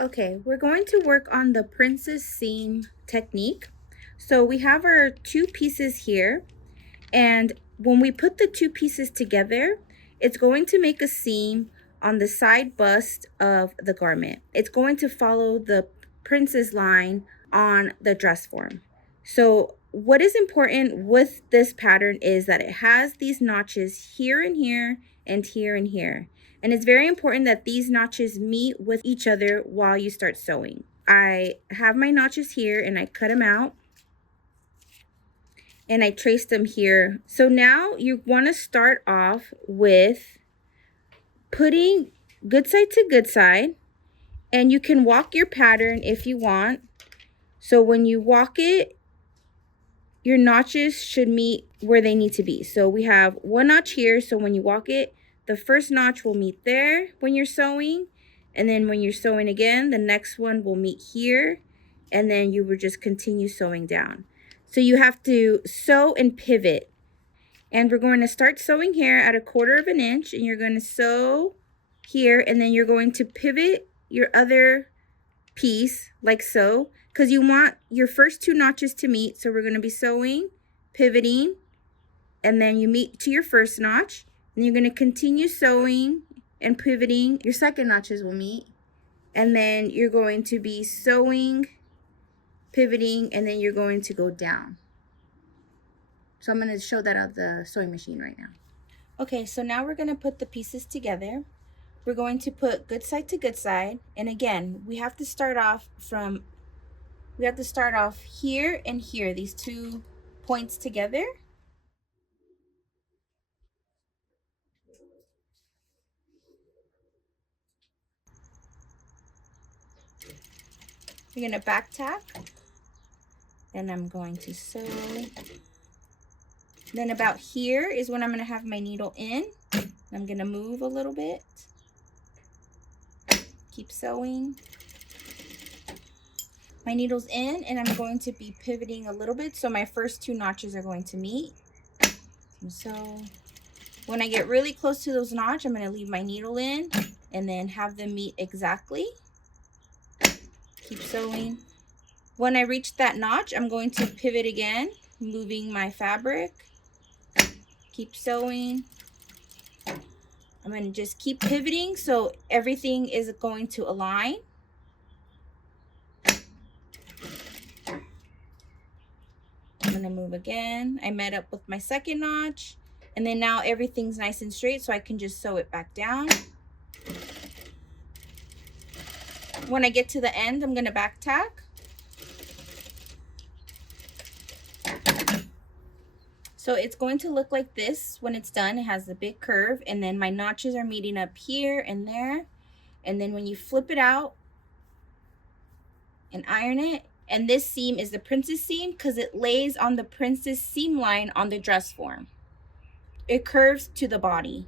Okay, we're going to work on the princess seam technique. So we have our two pieces here, and when we put the two pieces together, it's going to make a seam on the side bust of the garment. It's going to follow the princess line on the dress form. So what is important with this pattern is that it has these notches here and here and here and here. And it's very important that these notches meet with each other while you start sewing. I have my notches here and I cut them out and I traced them here. So now you want to start off with putting good side to good side, and you can walk your pattern if you want. So when you walk it, your notches should meet where they need to be. So we have one notch here, so when you walk it, the first notch will meet there when you're sewing, and then when you're sewing again, the next one will meet here, and then you will just continue sewing down. So you have to sew and pivot. And we're going to start sewing here at 1/4 of an inch, and you're going to sew here, and then you're going to pivot your other piece like so, because you want your first two notches to meet. So we're going to be sewing, pivoting, and then you meet to your first notch, and you're going to continue sewing and pivoting. Your second notches will meet, and then you're going to be sewing, pivoting, and then you're going to go down. So I'm going to show that on the sewing machine right now. Okay, so now we're going to put the pieces together. We're going to put good side to good side, and again, we have to start off here and here, these 2 points together. We're going to back tack, and I'm going to sew. Then about here is when I'm going to have my needle in. I'm going to move a little bit. Keep sewing. My needle's in, and I'm going to be pivoting a little bit, so my first 2 notches are going to meet. So when I get really close to those notches, I'm going to leave my needle in and then have them meet exactly. Keep sewing. When I reach that notch, I'm going to pivot again, moving my fabric. Keep sewing. I'm going to just keep pivoting so everything is going to align. I'm going to move again. I met up with my second notch, and then now everything's nice and straight, so I can just sew it back down. When I get to the end, I'm going to back tack. So it's going to look like this when it's done. It has the big curve, and then my notches are meeting up here and there. And then when you flip it out and iron it, and this seam is the princess seam because it lays on the princess seam line on the dress form. It curves to the body.